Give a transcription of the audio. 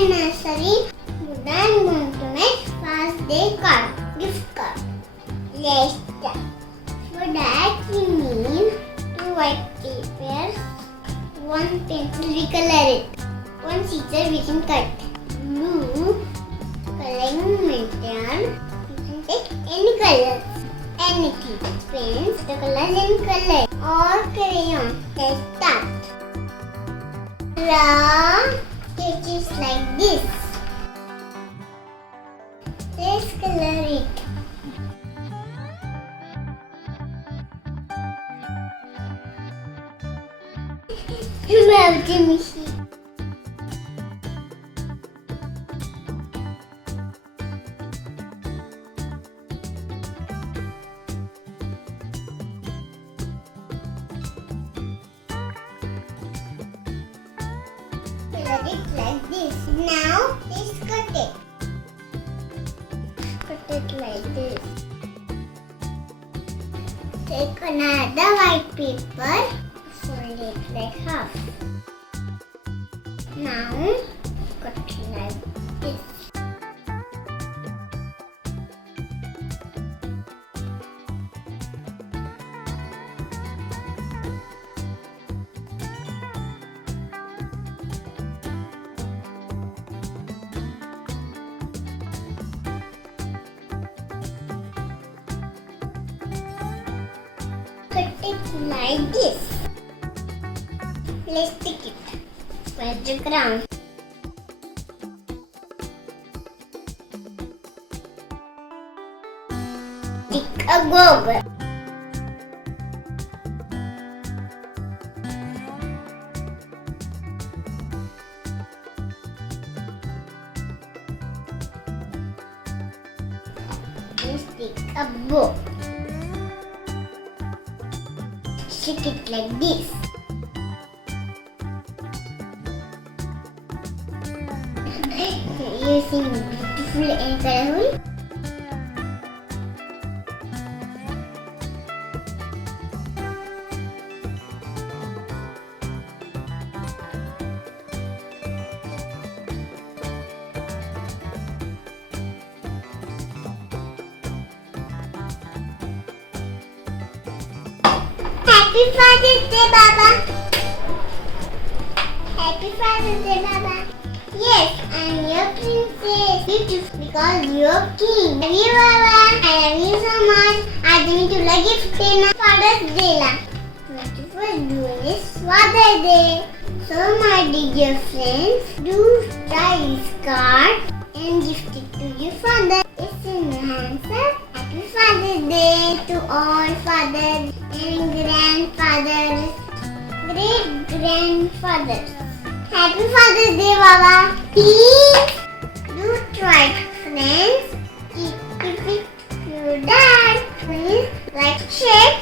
and nursery. Today I'm going to make first day card, gift card. Let's start. For that we need 2 white papers, 1 pencil we color it, 1 scissor we can cut, blue coloring material, you can take any colors, anything, pens, the colors and color, or crayon. Let's start. Draw sketches like this. Let's color it. Melting machine. Color it like this. Now let's cut it. Cut it like this. Take another white paper. Fold it like half. Now cut like this. Cut it like this. Let's stick it with the ground. Stick a goggle. Let's stick a bow. Stick it like this. Using beautiful and colorful. Happy Father's Day, Baba. Happy Father's Day, Baba. Yes, I'm your princess. Beautiful because you're king. Love you, Baba. I love you so much. आज मी तुला gift देणार Father's Day La. 21st June is Father's Day. So my dear friends, do try this card and gift it to your father. It's in your hands, sir. Happy Father's Day to all fathers and grandfathers, great-grandfathers. Happy Father's Day, Baba. Please do try, friends. Keep it to your dad. Please like, share,